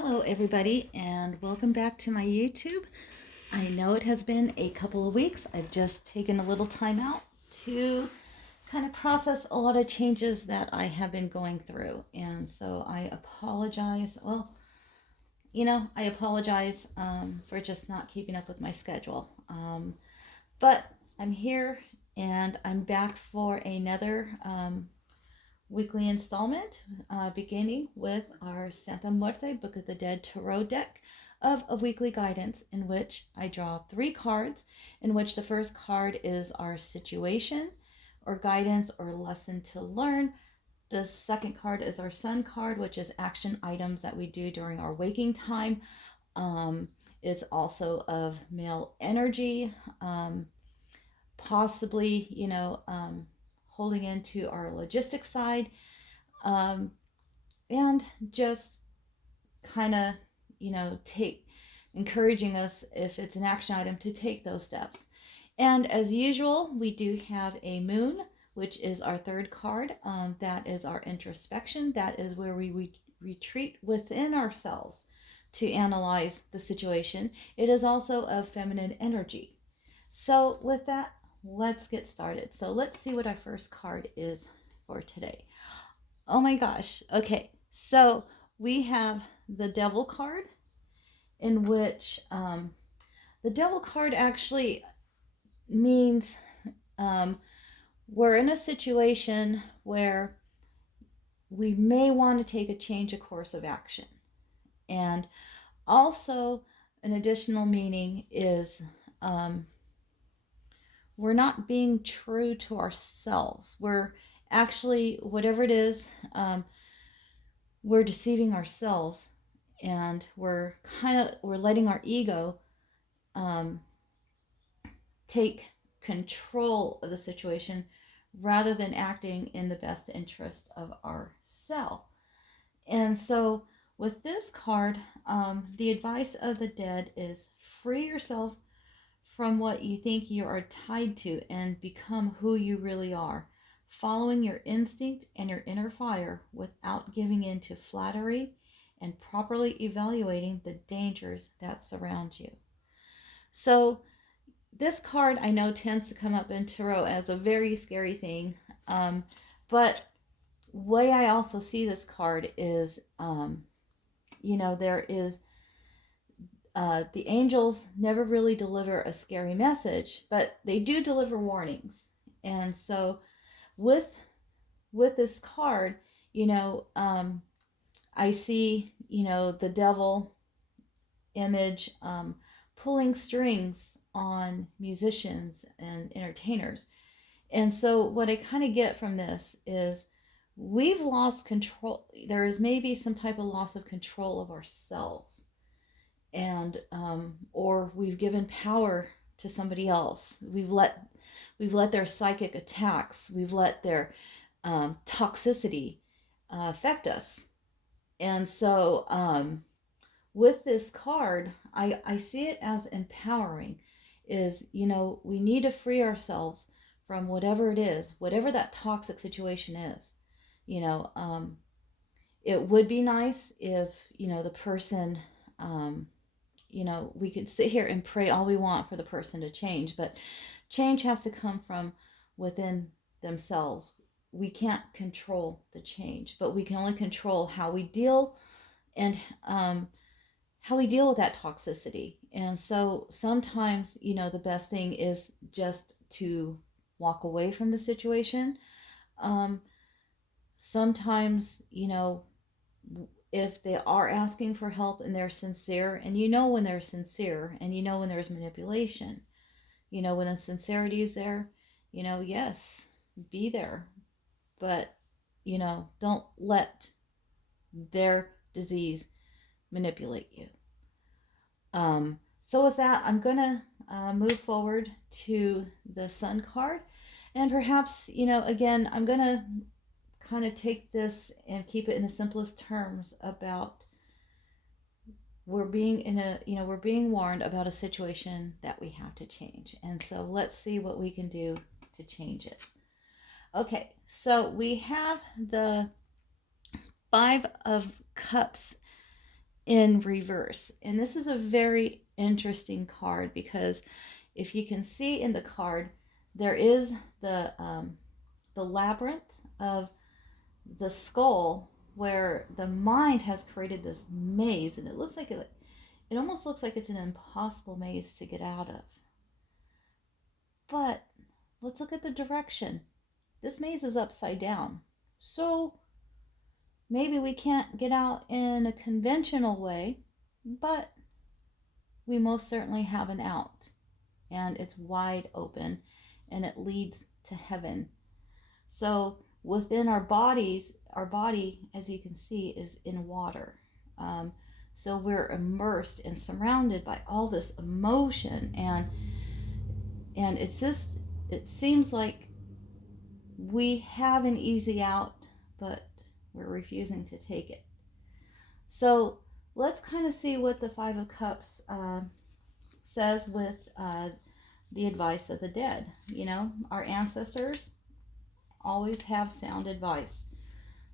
Hello everybody and welcome back to my YouTube. I know it has been a couple of weeks. I've just taken a little time out to kind of process a lot of changes that I have been going through. And so I apologize. I apologize for just not keeping up with my schedule. But I'm here and I'm back for another weekly installment, beginning with our Santa Muerte Book of the Dead Tarot Deck of a weekly guidance in which I draw 3 cards, in which the first card is our situation or guidance or lesson to learn. The second card is our sun card, which is action items that we do during our waking time. It's also of male energy, possibly, holding into our logistics side, um, and just kind of, take encouraging us if it's an action item to take those steps. And as usual, we do have a moon, which is our third card. That is our introspection. That is where we retreat within ourselves to analyze the situation. It is also of feminine energy. So with that, let's get started. So let's see what our first card is for today. Oh my gosh. Okay. So we have the Devil card, in which the Devil card actually means we're in a situation where we may want to take a change of course of action. And also, an additional meaning is we're not being true to ourselves. We're actually, whatever it is, we're deceiving ourselves, and we're letting our ego take control of the situation rather than acting in the best interest of ourself. And so with this card, the advice of the dead is free yourself from what you think you are tied to and become who you really are, following your instinct and your inner fire without giving in to flattery and properly evaluating the dangers that surround you. So this card, I know, tends to come up in tarot as a very scary thing, but way I also see this card is, there is the angels never really deliver a scary message, but they do deliver warnings. And so with this card, I see, the devil image pulling strings on musicians and entertainers. And so what I kind of get from this is we've lost control. There is maybe some type of loss of control of ourselves, and or we've given power to somebody else. We've let their psychic attacks, we've let their toxicity affect us. And so with this card, I see it as empowering. Is, we need to free ourselves from whatever it is, whatever that toxic situation is. It would be nice if, the person, we could sit here and pray all we want for the person to change, but change has to come from within themselves. We can't control the change, but we can only control how we deal, and how we deal with that toxicity. And so sometimes, the best thing is just to walk away from the situation. Sometimes, if they are asking for help and they're sincere, and when they're sincere, and when there's manipulation, when the sincerity is there, yes, be there, but don't let their disease manipulate you. So with that, I'm gonna move forward to the Sun card, and perhaps, again, I'm gonna kind of take this and keep it in the simplest terms about we're being warned about a situation that we have to change. And so let's see what we can do to change it. Okay, so we have the 5 of Cups in reverse. And this is a very interesting card because if you can see in the card, there is the labyrinth of the skull where the mind has created this maze, and it looks like it almost looks like it's an impossible maze to get out of. But let's look at the direction. This maze is upside down. So maybe we can't get out in a conventional way, but we most certainly have an out. And it's wide open and it leads to heaven. So within our bodies, our body, as you can see, is in water. So we're immersed and surrounded by all this emotion, and it's just, it seems like we have an easy out, but we're refusing to take it. So let's kind of see what the Five of Cups says with the advice of the dead. You know, our ancestors always have sound advice.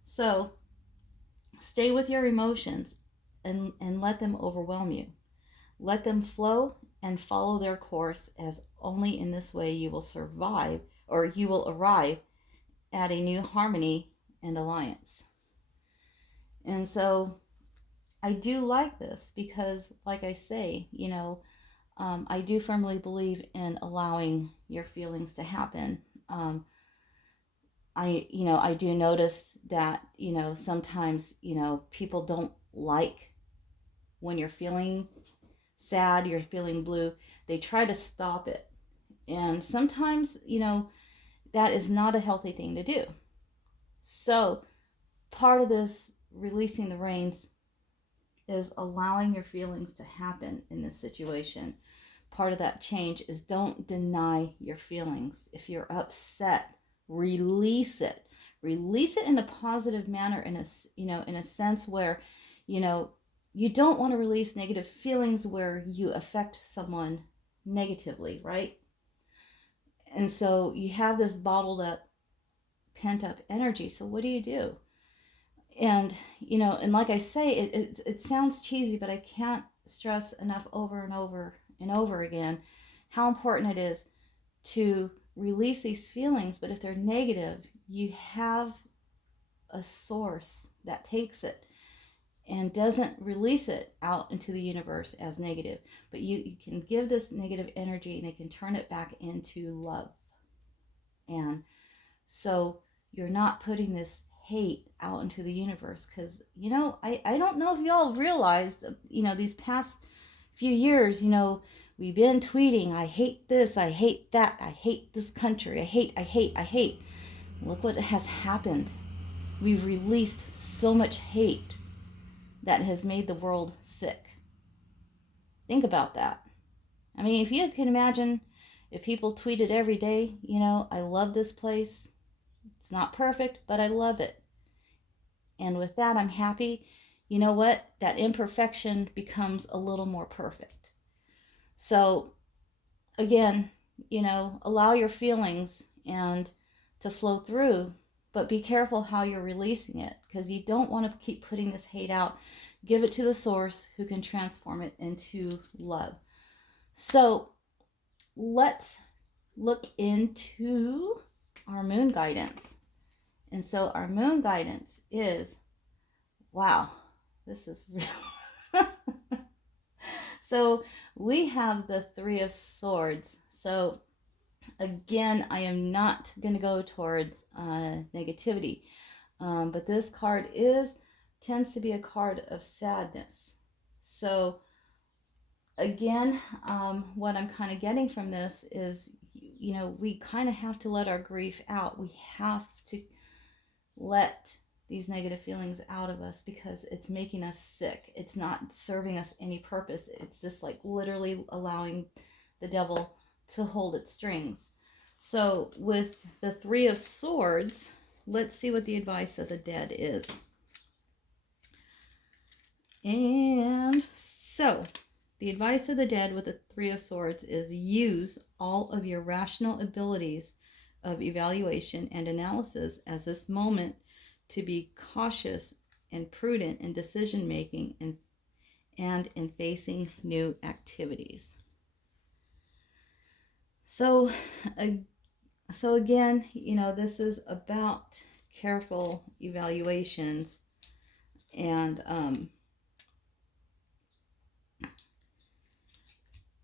So stay with your emotions and let them overwhelm you. Let them flow and follow their course, as only in this way you will survive, or you will arrive at a new harmony and alliance. And so I do like this because, like I say, you know, I do firmly believe in allowing your feelings to happen. I do notice that, sometimes, people don't like when you're feeling sad, you're feeling blue, they try to stop it. And sometimes, that is not a healthy thing to do. So part of this releasing the reins is allowing your feelings to happen in this situation. Part of that change is don't deny your feelings. If you're upset, release it. Release it in the positive manner, in a sense where, you don't want to release negative feelings where you affect someone negatively, right? And so you have this bottled up, pent up energy. So what do? And and like I say, it sounds cheesy, but I can't stress enough over and over and over again how important it is to release these feelings. But if they're negative, you have a source that takes it and doesn't release it out into the universe as negative, but you can give this negative energy and it can turn it back into love. And so you're not putting this hate out into the universe, because I don't know if y'all realized, these past few years, we've been tweeting, I hate this, I hate that, I hate this country, I hate. Look what has happened. We've released so much hate that has made the world sick. Think about that. I mean, if you can imagine if people tweeted every day, I love this place, it's not perfect, but I love it. And with that, I'm happy. You know what? That imperfection becomes a little more perfect. So, again, allow your feelings and to flow through, but be careful how you're releasing it, because you don't want to keep putting this hate out. Give it to the source who can transform it into love. So, let's look into our moon guidance. And so our moon guidance is, wow, this is real. So we have the Three of Swords. So again, I am not going to go towards negativity, but this card tends to be a card of sadness. So again, what I'm kind of getting from this is, we kind of have to let our grief out. We have to let these negative feelings out of us because it's making us sick. It's not serving us any purpose. It's just like literally allowing the devil to hold its strings. So with the Three of Swords, let's see what the advice of the dead is. And so the advice of the dead with the Three of Swords is use all of your rational abilities of evaluation and analysis as this moment to be cautious and prudent in decision making and in facing new activities. So, so again, this is about careful evaluations, and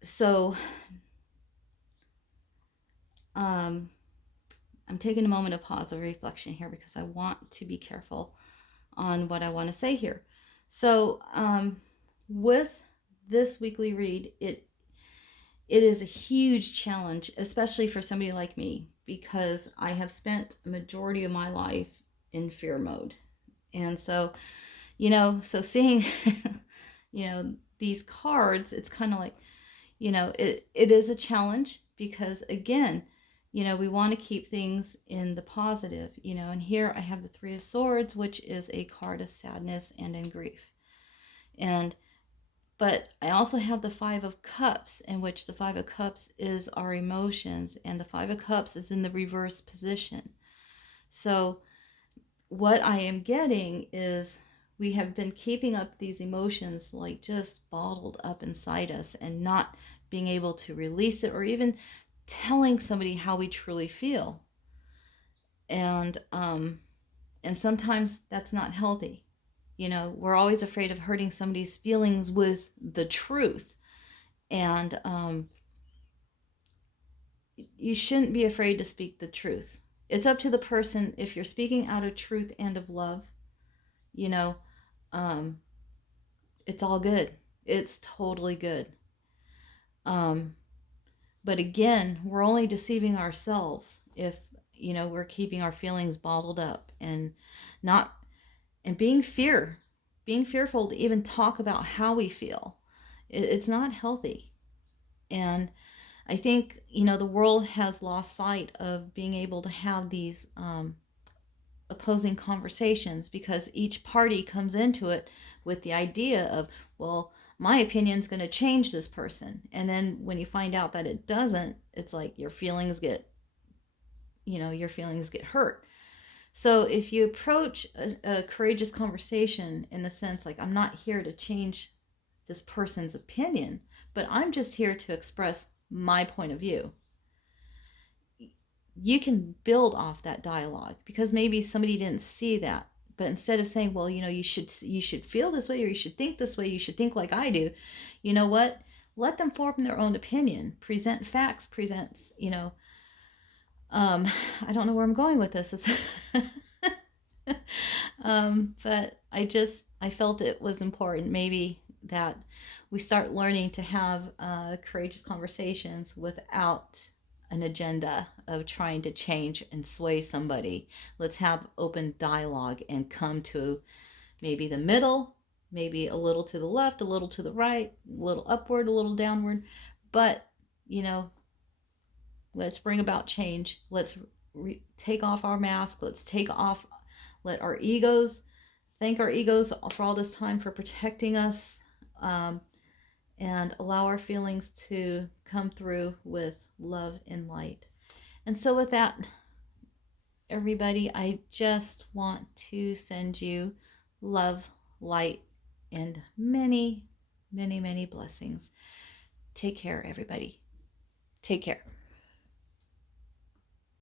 so I'm taking a moment of pause of reflection here because I want to be careful on what I want to say here. So with this weekly read, it is a huge challenge, especially for somebody like me, because I have spent a majority of my life in fear mode. And so, so seeing, these cards, it's kind of like, it is a challenge because, again, we want to keep things in the positive, and here I have the Three of Swords, which is a card of sadness and in grief. But I also have the Five of Cups, in which the Five of Cups is our emotions, and the Five of Cups is in the reverse position. So what I am getting is we have been keeping up these emotions like just bottled up inside us and not being able to release it or even telling somebody how we truly feel. And sometimes that's not healthy. We're always afraid of hurting somebody's feelings with the truth. And you shouldn't be afraid to speak the truth. It's up to the person. If you're speaking out of truth and of love, um, it's all good. It's totally good. But again, we're only deceiving ourselves if, we're keeping our feelings bottled up and not, and being fearful to even talk about how we feel. It's not healthy. And I think, the world has lost sight of being able to have these opposing conversations because each party comes into it with the idea of, well, my opinion's going to change this person. And then when you find out that it doesn't, it's like your feelings get hurt. So if you approach a courageous conversation in the sense like, I'm not here to change this person's opinion, but I'm just here to express my point of view, you can build off that dialogue because maybe somebody didn't see that. But instead of saying, well, you should feel this way, or you should think this way, you should think like I do, you know what? Let them form their own opinion. Present facts, presents, I don't know where I'm going with this. It's but I felt it was important maybe that we start learning to have courageous conversations without an agenda of trying to change and sway somebody. Let's have open dialogue and come to maybe the middle, maybe a little to the left, a little to the right, a little upward, a little downward. But, let's bring about change. Let's take off our mask. Let our egos, thank our egos for all this time for protecting us, and allow our feelings to come through with love and light. And so with that, everybody, I just want to send you love, light, and many, many, many blessings. Take care, everybody. Take care.